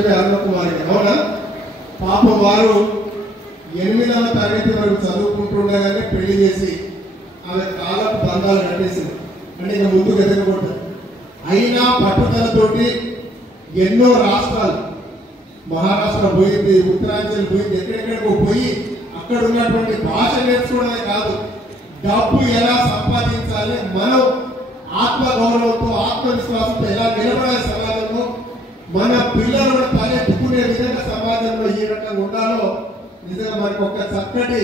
విషయమే అరుణకుమారి. అవునా? పాపం వారు 8వ తరగతి వరకు చదువుకుంటుండగానే పెళ్లి చేసి ఆమె కాలకు బంధాలు కట్టేసింది. అంటే ఇక ముందుకు ఎదగకూడదు. అయినా పట్టుదలతోటి ఎన్నో రాష్ట్రాలు, మహారాష్ట్ర పోయింది, ఉత్తరాంచల్ పోయింది, ఎక్కడెక్కడికో పోయి అక్కడ ఉన్నటువంటి భాష నేర్చుకోవడమే కాదు, డబ్బు ఎలా సంపాదించాలి, మనం ఆత్మగౌరవంతో ఆత్మవిశ్వాసంతో ఎలా నిలబడే సమాజంలో మన పిల్లలను తలెత్తుకునే విధంగా సమాజంలో ఏ రకంగా ఉండాలో నిజంగా మనకు ఒక చక్కటి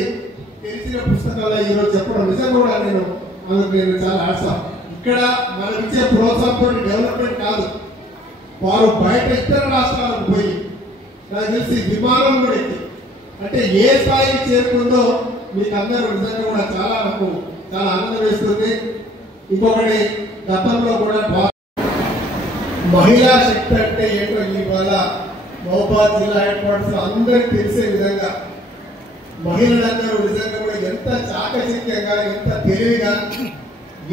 తెలిసిన పుస్తకాలు ఈరోజు చెప్పడం నిజంగా కూడా నేను చాలా ఆశ. ఇక్కడ మనం ఇచ్చే ప్రోత్సాహంతో డెవలప్మెంట్ కాదు, వారు బయట ఇతర రాష్ట్రాలకు పోయి నాకు తెలిసి విమానం కూడా ఎక్కి అంటే ఏ స్థాయికి చేరుకుందో మీకు అందరూ నిజంగా కూడా నాకు చాలా ఆనందం వేస్తుంది. ఇంకొకటి, గతంలో కూడా మహిళా శక్తి అంటే ఏంటో ఇవాళ మహబూబాబాద్ జిల్లా హెడ్ క్వార్టర్స్ అందరికి తెలిసే విధంగా మహిళలందరూ నిజంగా కూడా ఎంత చాకచక్యంగా, ఎంత తెలివిగా,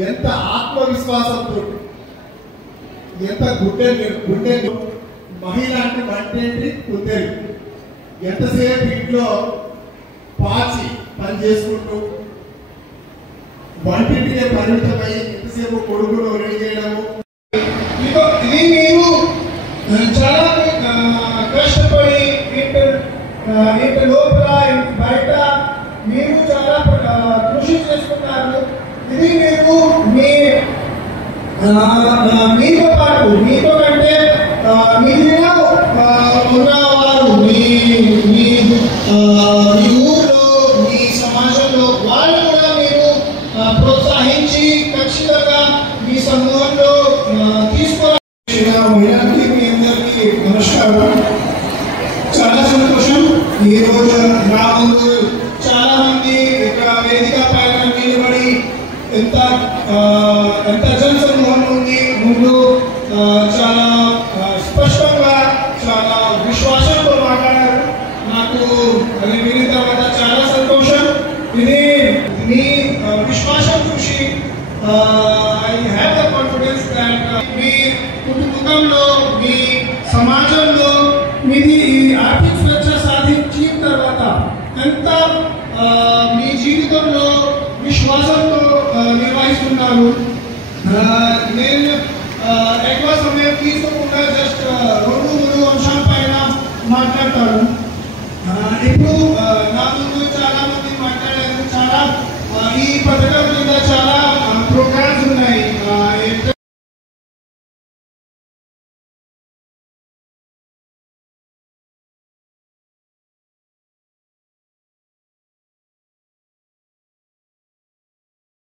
ఎంత ఆత్మవిశ్వాసంతో, ఎంత గుండె మహిళ అంటే వంటేంటి కుందేలు ఎంతసేపు ఇంట్లో పాచి పని చేసుకుంటూ వంటింటికే పరిమితమై ఎంతసేపు కొడుకును రెడీ చేయడము. ఇది మీరు చాలా కష్టపడి ఇంటి లోపల బయట మీరు చాలా కృషి చేసుకున్నారు. ఇది మీరు మీతో పాటు మీతో కంటే మిగిలిన ఉన్నవారు మీ ఊర్లో మీ సమాజంలో వాళ్ళు కూడా మీరు ప్రోత్సహించి ఖచ్చితంగా మీ సమూహంలో తీసుకోవాలి. మహిళలకి మీ అందరికీ నమస్కారం. చాలా సంతోషం. ఈరోజు నా ముందు చాలా మంది ఇక్కడ వేదిక పైన నిలబడి ఎంత జనసమూహం ఉంది ముందు చాలా స్పష్టంగా చాలా విశ్వాసంతో మాట్లాడారు. నాకు అది విని తర్వాత చాలా సంతోషం. ఇది మీ విశ్వాసం చూసి I have the confidence that మీ కుటుంబంలో మీ సమాజంలో మీది ఆర్థిక స్వేచ్ఛ సాధించిన తర్వాత ఎంత మీ జీవితంలో విశ్వాసంతో నిర్వహిస్తున్నారు. నేను ఎక్కువ సమయం తీసుకోకుండా జస్ట్ 2-3 అంశాల పైన మాట్లాడతాను. ఇప్పుడు